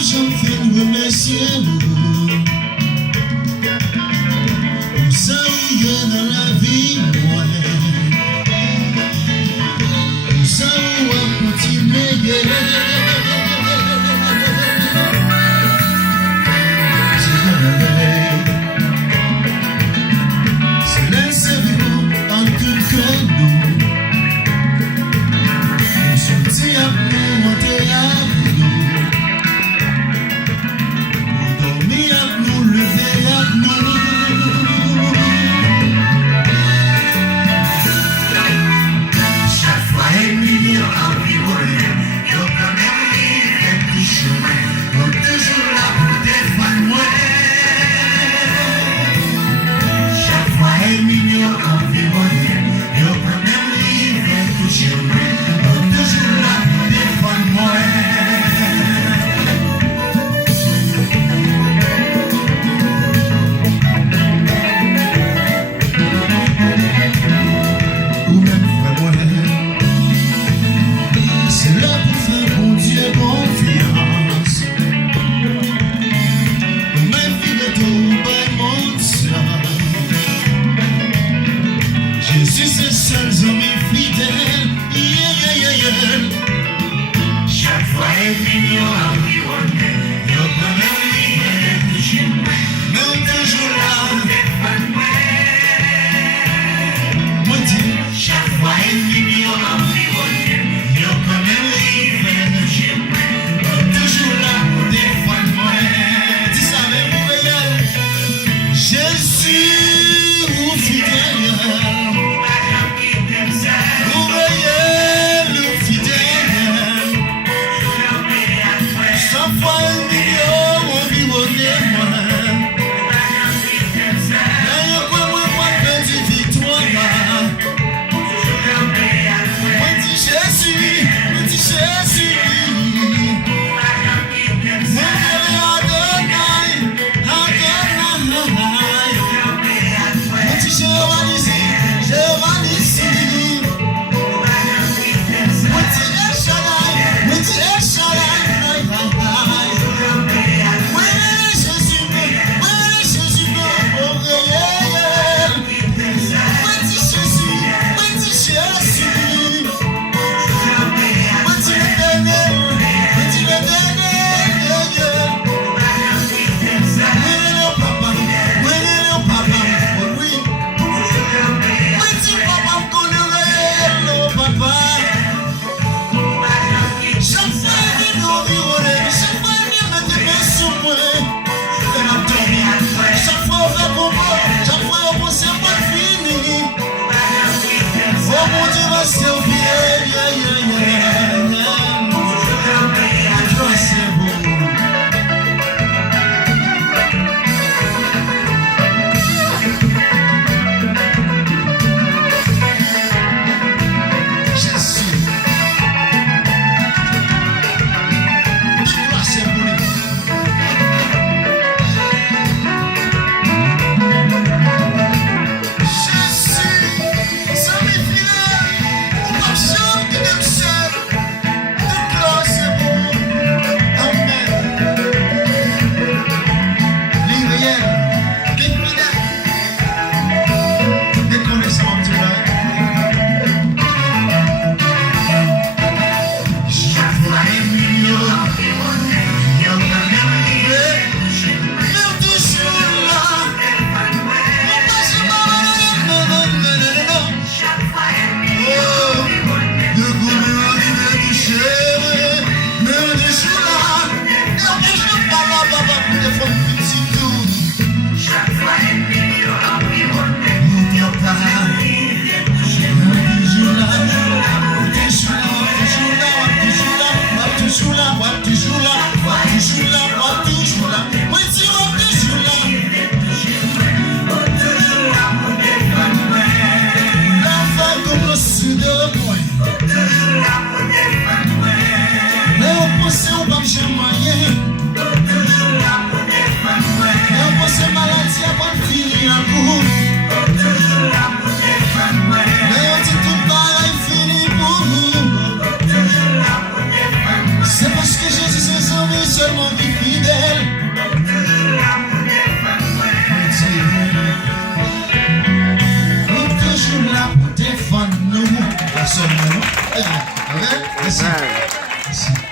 j'en fais remercier pour ça où il y a dans la vie, moi. Pour ça où on continue. C'est laissez-vous en tout cas nous. On sortit à nous, on était à nous. On dormit à nous, levé à nous. Chaque fois, un million environné, y'a quand même livré tout chemin. On est toujours là pour défendre moi. Chaque fois, un million environné, y'a quand même livré tout chemin. On est toujours là pour défendre moi. C'est là pour faire bon Dieu confiance. Même vivre tout bas mon sang. Jésus c'est seul ami fidèle. Yeah, yeah, yeah. Chaque fois un million environné, y'a pas même livré tout chemin. Mais on est toujours là. Moi dis, chaque fois un million environné, y'a quand même livré tout chemin. On est toujours là pour défendre moi. Dis ça avec vous, réel. Jésus, vous fidèle. Vous réel, le fidèle. Cent fois un million environné moi. Mais y'a quoi moi petite victoire. Moi dis Jésus, moi dis Jésus. Moi Adonai, Adonai. Moi dis Jéhovah Nissi, moi dis El Shaddai, moi dis El Shaddai. Oui Jésus, oh réel. Moi dis Jésus, moi dis Jésus. Moi dis l'éternel, moi dis l'éternel. Oui le papa, oui. Moi dis papa, me connaît réel, oh papa. Chaque fois il nous environne, chaque fois il met des mains sur moi. Et m'a dormi. Chaque fois on fait pour moi, chaque fois on pense à pas fini. Oh mon Dieu, va servir, yeah, yeah, yeah. Toi c'est bon. Jésus. Toi c'est bon. Jésus, ça m'est fidèle. On va chanter de seul. Toi c'est bon. Amen. L'irréel, qui fidèle. Déconnaissant de là. Chaque fois un million environné, y'a quand même livré. Mais on toujours là. On passe mal, non, non, non, non, non, non. Oh, le goût arrivé du chéri. Mais on est toujours là. Et on est toujours pas là, papa, pour défendre petit tout. Chaque fois un million environné, N'oublie pas. C'est parce que Jésus s'est sauvé seulement vivre. Merci. Ouais. Merci.